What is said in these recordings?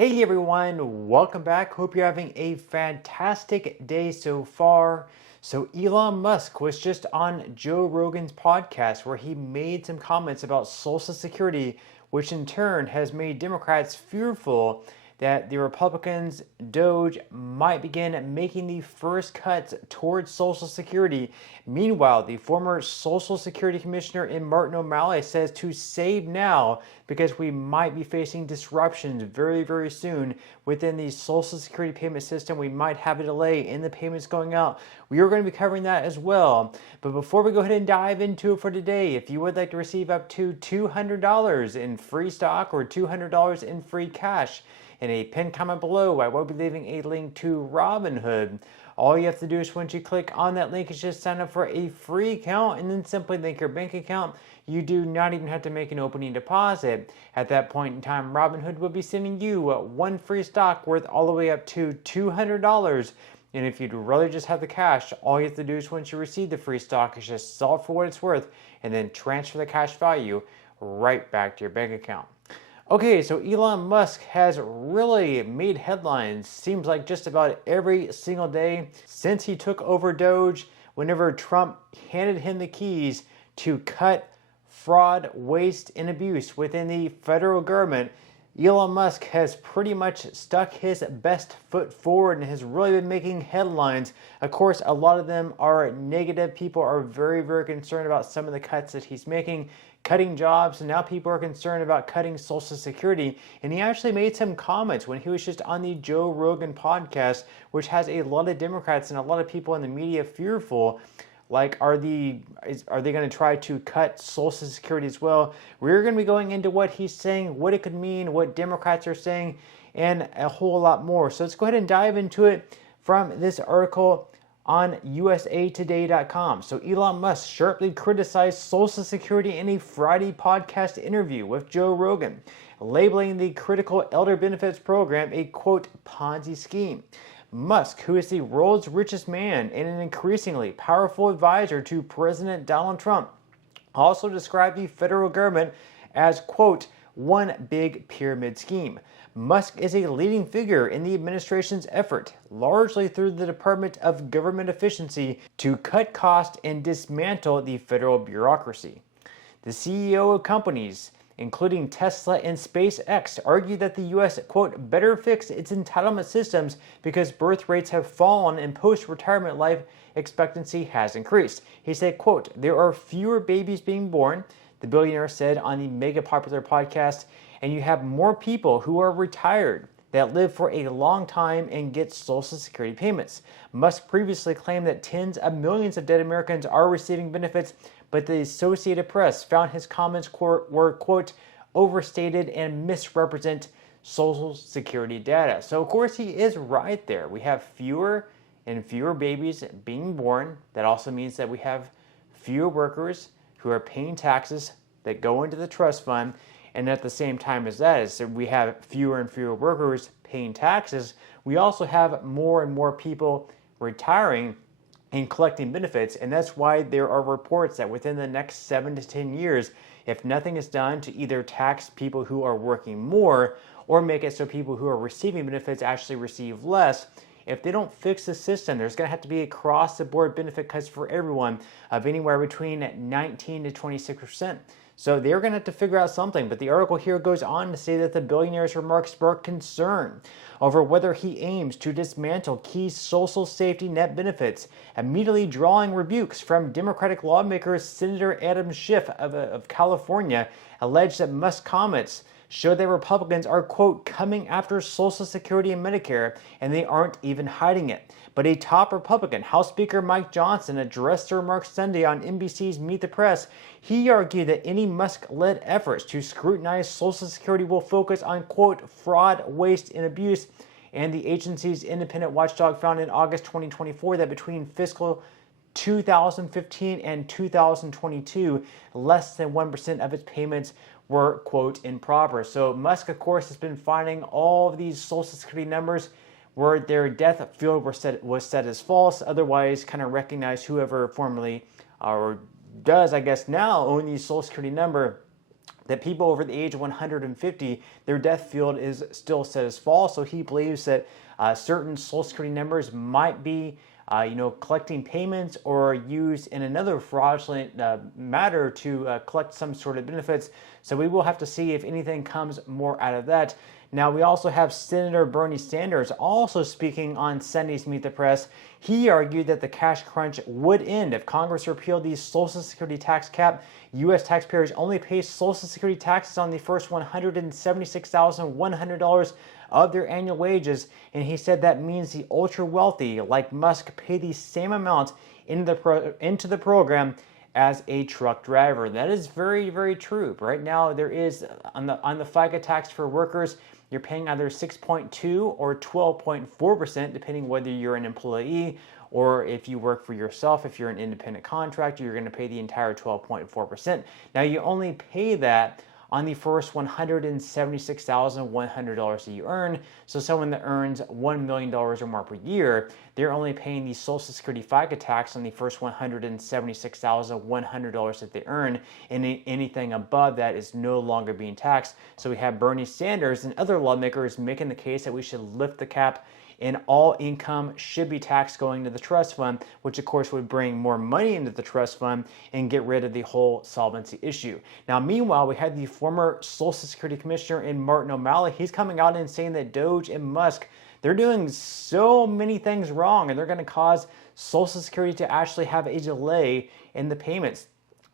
Hey everyone, welcome back. Hope you're having a fantastic day so far. So, Elon Musk was just on Joe Rogan's podcast where he made some comments about Social Security, which in turn has made Democrats fearful that the Republicans, Doge, might begin making the first cuts towards Social Security. Meanwhile, the former Social Security Commissioner in Martin O'Malley says to save now because we might be facing disruptions very, very soon within the Social Security payment system. We might have a delay in the payments going out. We are going to be covering that as well. But before we go ahead and dive into it for today, if you would like to receive up to $200 in free stock or $200 in free cash, in a pinned comment below, I will be leaving a link to Robinhood. All you have to do is once you click on that link is just sign up for a free account and then simply link your bank account. You do not even have to make an opening deposit. At that point in time, Robinhood will be sending you one free stock worth all the way up to $200. And if you'd rather just have the cash, all you have to do is once you receive the free stock is just sell it for what it's worth and then transfer the cash value right back to your bank account. Okay, so Elon Musk has really made headlines, seems like just about every single day since he took over Doge, whenever Trump handed him the keys to cut fraud, waste, and abuse within the federal government. Elon Musk has pretty much stuck his best foot forward and has really been making headlines. Of course, a lot of them are negative. People are very, very concerned about some of the cuts that he's making, cutting jobs, and now people are concerned about cutting Social Security. And he actually made some comments when he was just on the Joe Rogan podcast, which has a lot of Democrats and a lot of people in the media fearful. Like, are they going to try to cut Social Security as well? We're going to be going into what he's saying, what it could mean, what Democrats are saying, and a whole lot more. So let's go ahead and dive into it from this article on usatoday.com. So Elon Musk sharply criticized Social Security in a Friday podcast interview with Joe Rogan, labeling the critical elder benefits program a, quote, Ponzi scheme. Musk, who is the world's richest man and an increasingly powerful advisor to President Donald Trump, also described the federal government as, quote, one big pyramid scheme. Musk is a leading figure in the administration's effort, largely through the Department of Government Efficiency, to cut costs and dismantle the federal bureaucracy. The CEO of companies, including Tesla and SpaceX, argued that the U.S., quote, better fix its entitlement systems because birth rates have fallen and post-retirement life expectancy has increased. He said, quote, there are fewer babies being born, the billionaire said on the mega popular podcast, and you have more people who are retired that live for a long time and get Social Security payments. Musk previously claimed that tens of millions of dead Americans are receiving benefits, but the Associated Press found his comments were, quote, overstated and misrepresent Social Security data. So, of course, he is right there. We have fewer and fewer babies being born. That also means that we have fewer workers who are paying taxes that go into the trust fund. And at the same time as that is we have fewer and fewer workers paying taxes, we also have more and more people retiring and collecting benefits. And that's why there are reports that within the next 7 to 10 years, if nothing is done to either tax people who are working more or make it so people who are receiving benefits actually receive less, if they don't fix the system, there's going to have to be across-the-board benefit cuts for everyone of anywhere between 19 to 26%. So they're going to have to figure out something. But the article here goes on to say that the billionaire's remarks spark concern over whether he aims to dismantle key social safety net benefits, immediately drawing rebukes from Democratic lawmakers. Senator Adam Schiff of California alleged that Musk's comments show that Republicans are, quote, coming after Social Security and Medicare, and they aren't even hiding it. But a top Republican, House Speaker Mike Johnson, addressed the remarks Sunday on NBC's Meet the Press. He argued that any Musk-led efforts to scrutinize Social Security will focus on, quote, fraud, waste, and abuse. And the agency's independent watchdog found in August 2024 that between fiscal 2015 and 2022, less than 1% of its payments were, quote, improper. So Musk, of course, has been finding all of these Social Security numbers where their death field was set as false. Otherwise, kind of recognize whoever formerly or does, I guess, now own the Social Security number that people over the age of 150, their death field is still set as false. So he believes that certain Social Security numbers might be collecting payments or used in another fraudulent matter to collect some sort of benefits. So we will have to see if anything comes more out of that. Now, we also have Senator Bernie Sanders also speaking on Sunday's Meet the Press. He argued that the cash crunch would end if Congress repealed the Social Security tax cap. U.S. taxpayers only pay Social Security taxes on the first $176,100 of their annual wages, and he said that means the ultra wealthy, like Musk, pay the same amount into the program as a truck driver. That is very, very true. Right now, there is on the FICA tax for workers, you're paying either 6.2 or 12.4%, depending whether you're an employee or if you work for yourself. If you're an independent contractor, you're going to pay the entire 12.4%. Now, you only pay that on the first $176,100 that you earn. So someone that earns $1 million or more per year, they're only paying the Social Security FICA tax on the first $176,100 that they earn, and anything above that is no longer being taxed. So we have Bernie Sanders and other lawmakers making the case that we should lift the cap and all income should be taxed going to the trust fund, which of course would bring more money into the trust fund and get rid of the whole solvency issue. Now, meanwhile, we had the former Social Security Commissioner in Martin O'Malley. He's coming out and saying that Doge and Musk, they're doing so many things wrong and they're going to cause Social Security to actually have a delay in the payments.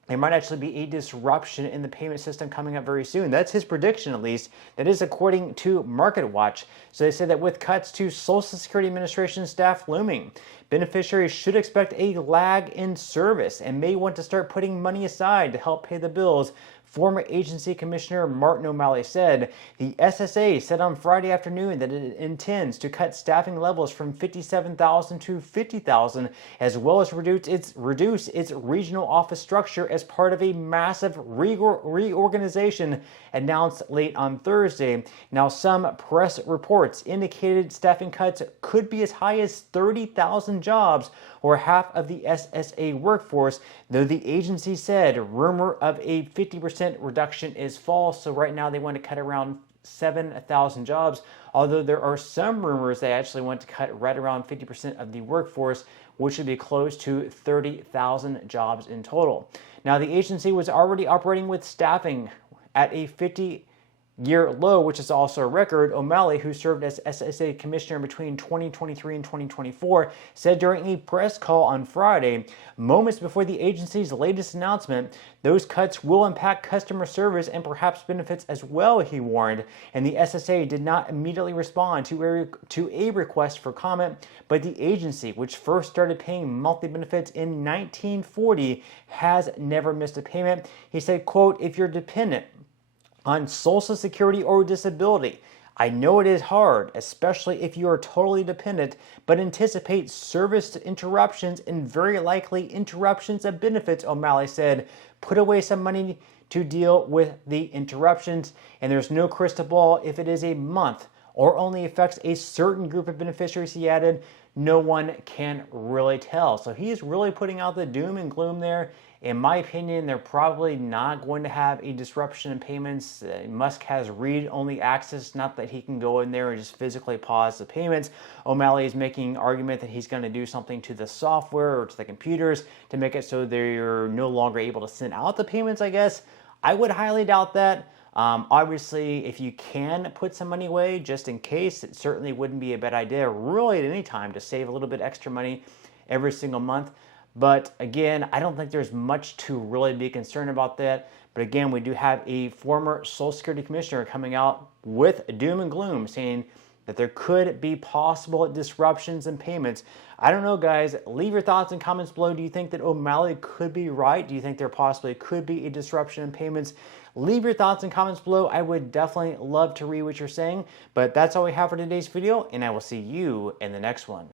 There might actually be a disruption in the payment system coming up very soon. That's his prediction, at least. That is according to MarketWatch. So they said that with cuts to Social Security Administration staff looming, beneficiaries should expect a lag in service and may want to start putting money aside to help pay the bills. Former agency commissioner Martin O'Malley said the SSA said on Friday afternoon that it intends to cut staffing levels from 57,000 to 50,000, as well as reduce its regional office structure as part of a massive reorganization announced late on Thursday. Now, some press reports indicated staffing cuts could be as high as 30,000 jobs, or half of the SSA workforce, though the agency said rumor of a 50% reduction is false. So right now they want to cut around 7,000 jobs, although there are some rumors they actually want to cut right around 50% of the workforce, which would be close to 30,000 jobs in total. Now, the agency was already operating with staffing at a 50-year low, which is also a record. O'Malley, who served as SSA commissioner between 2023 and 2024, said during a press call on Friday, moments before the agency's latest announcement, those cuts will impact customer service and perhaps benefits as well, he warned. And the SSA did not immediately respond to a request for comment, but the agency, which first started paying monthly benefits in 1940, has never missed a payment. He said, quote, "If you're dependent on Social Security or disability, I know it is hard, especially if you are totally dependent, but anticipate service interruptions and very likely interruptions of benefits," O'Malley said. "Put away some money to deal with the interruptions, and there's no crystal ball if it is a month or only affects a certain group of beneficiaries," he added. "No one can really tell." So he is really putting out the doom and gloom there. In my opinion, they're probably not going to have a disruption in payments. Musk has read-only access, not that he can go in there and just physically pause the payments. O'Malley is making an argument that he's going to do something to the software or to the computers to make it so they're no longer able to send out the payments, I guess. I would highly doubt that. Obviously, if you can put some money away just in case, it certainly wouldn't be a bad idea really at any time to save a little bit extra money every single month. But again, I don't think there's much to really be concerned about that. But again, we do have a former Social Security Commissioner coming out with doom and gloom saying that there could be possible disruptions in payments. I don't know, guys. Leave your thoughts and comments below. Do you think that O'Malley could be right? Do you think there possibly could be a disruption in payments? Leave your thoughts and comments below. I would definitely love to read what you're saying. But that's all we have for today's video, and I will see you in the next one.